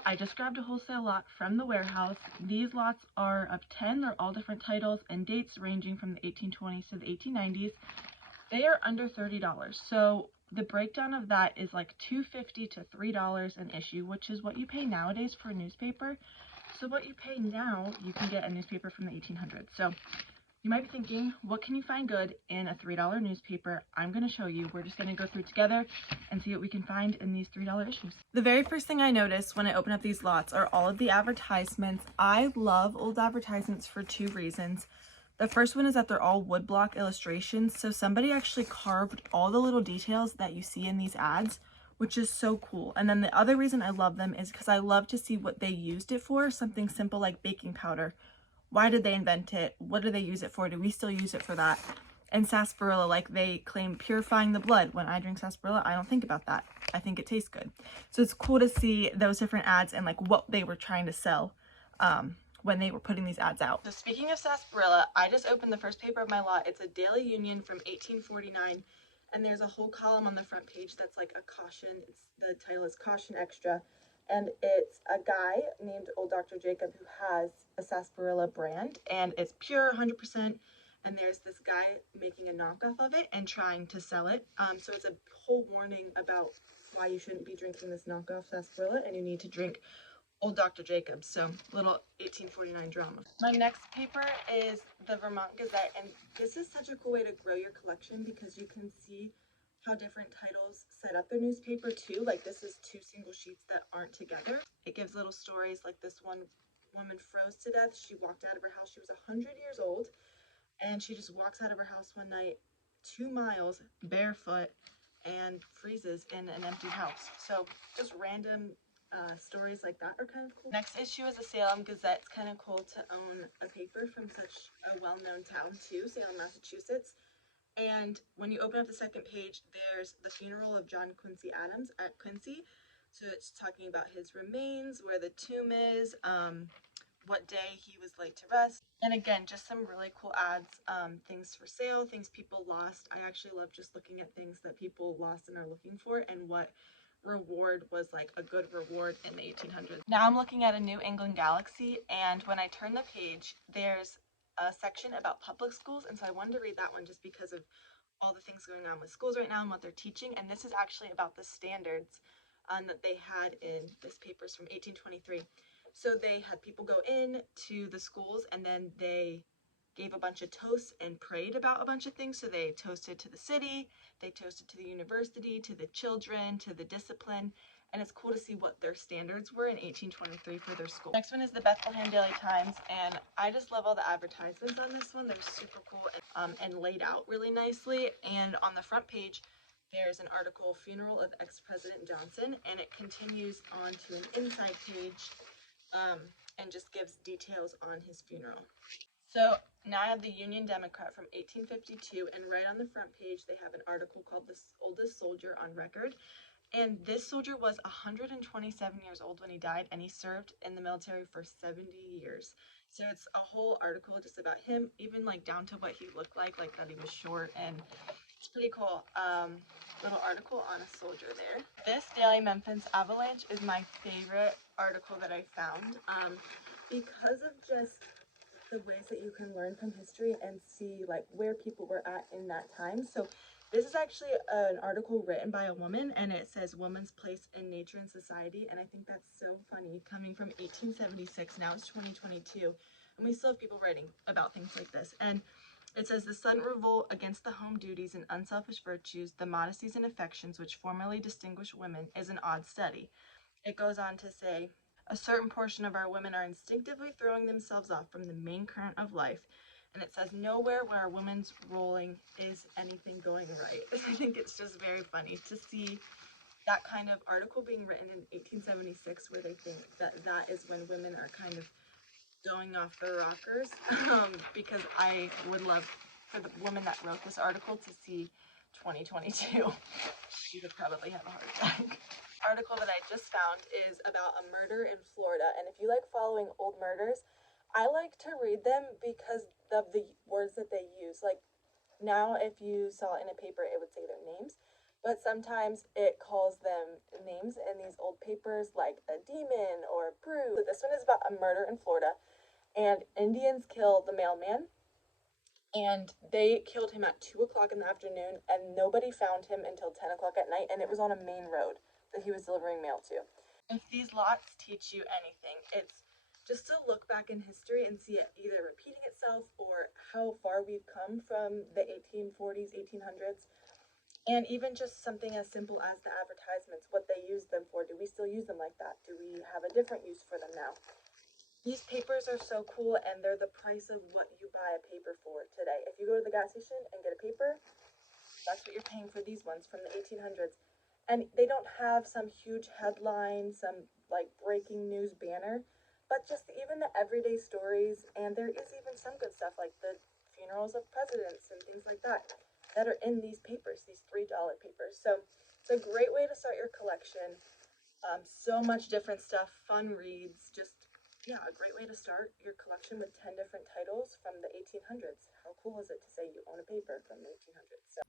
haul. I just grabbed a wholesale lot from the warehouse. These lots are of 10. They're all different titles and dates ranging from the 1820s to the 1890s. They are under $30. So the breakdown of that is like $2.50 to $3 an issue, which is what you pay nowadays for a newspaper. So what you pay now, you can get a newspaper from the 1800s. So you might be thinking, what can you find good in a $3 newspaper? I'm going to show you. We're just going to go through together and see what we can find in these $3 issues. The very first thing I noticed when I open up these lots are all of the advertisements. I love old advertisements for two reasons. The first one is that they're all woodblock illustrations, so somebody actually carved all the little details that you see in these ads, which is so cool. And then the other reason I love them is because I love to see what they used it for, something simple like baking powder. Why did they invent it? What do they use it for? Do we still use it for that? And sarsaparilla, like they claim purifying the blood. When I drink sarsaparilla, I don't think about that. I think it tastes good. So it's cool to see those different ads and like what they were trying to sell when they were putting these ads out. So speaking of sarsaparilla, I just opened the first paper of my lot. It's a Daily Union from 1849. And there's a whole column on the front page that's like a caution. The title is Caution Extra. And it's a guy named Old Dr. Jacob who has a sarsaparilla brand, and it's pure 100%. And there's this guy making a knockoff of it and trying to sell it. So it's a whole warning about why you shouldn't be drinking this knockoff sarsaparilla, and you need to drink Old Dr. Jacob. So little 1849 drama. My next paper is the Vermont Gazette, and this is such a cool way to grow your collection because you can see how different titles set up their newspaper too. Like this is two single sheets that aren't together. It gives little stories like this one woman froze to death. She walked out of her house. She was 100 years old and she just walks out of her house one night 2 miles barefoot and freezes in an empty house. So just random stories like that are kind of cool. Next issue is the Salem Gazette. It's kind of cool to own a paper from such a well-known town too, Salem, Massachusetts. And when you open up the second page, there's the funeral of John Quincy Adams at Quincy. So it's talking about his remains, where the tomb is, what day he was laid to rest. And again, just some really cool ads, things for sale, things people lost. I actually love just looking at things that people lost and are looking for and what reward was like a good reward in the 1800s. Now I'm looking at a New England Galaxy, and when I turn the page, there's a section about public schools, and so I wanted to read that one just because of all the things going on with schools right now and what they're teaching. And this is actually about the standards that they had in this paper's from 1823. So they had people go in to the schools and then they gave a bunch of toasts and prayed about a bunch of things. So they toasted to the city, they toasted to the university, to the children, to the discipline. And it's cool to see what their standards were in 1823 for their school. Next one is the Bethlehem Daily Times, and I just love all the advertisements on this one. They're super cool and laid out really nicely. And on the front page, there's an article, Funeral of Ex-President Johnson, and it continues on to an inside page and just gives details on his funeral. So now I have the Union Democrat from 1852, and right on the front page, they have an article called The Oldest Soldier on Record. And this soldier was 127 years old when he died, and he served in the military for 70 years. So it's a whole article just about him, even like down to what he looked like that he was short, and it's pretty cool. Little article on a soldier there. This Daily Memphis Avalanche is my favorite article that I found because of just the ways that you can learn from history and see like where people were at in that time. So this is actually an article written by a woman, and it says woman's place in nature and society. And I think that's so funny coming from 1876. Now it's 2022 and we still have people writing about things like this. And it says the sudden revolt against the home duties and unselfish virtues, the modesties and affections which formerly distinguished women, is an odd study. It goes on to say, a certain portion of our women are instinctively throwing themselves off from the main current of life. And it says nowhere where a woman's rolling is anything going right. I think it's just very funny to see that kind of article being written in 1876 where they think that that is when women are kind of going off the rockers, because I would love for the woman that wrote this article to see 2022. She would probably have a heart attack. Article that I just found is about a murder in Florida, and if you like following old murders, I like to read them because of the words that they use. Like now, if you saw it in a paper, it would say their names. but sometimes it calls them names in these old papers like a demon or Brew. So this one is about a murder in Florida, and Indians killed the mailman, and they killed him at 2 o'clock in the afternoon, and nobody found him until 10 o'clock at night, and it was on a main road that he was delivering mail to. If these lots teach you anything, it's just to look back in history and see it either repeating itself or how far we've come from the 1840s, 1800s, and even just something as simple as the advertisements, what they use them for. Do we still use them like that? Do we have a different use for them now? These papers are so cool, and they're the price of what you buy a paper for today. If you go to the gas station and get a paper, that's what you're paying for these ones from the 1800s. And they don't have some huge headline, some like breaking news banner, but just even the everyday stories. And there is even some good stuff like the funerals of presidents and things like that that are in these papers, these $3 papers. So it's a great way to start your collection. So much different stuff, fun reads, just, yeah, a great way to start your collection with 10 different titles from the 1800s. How cool is it to say you own a paper from the 1800s? So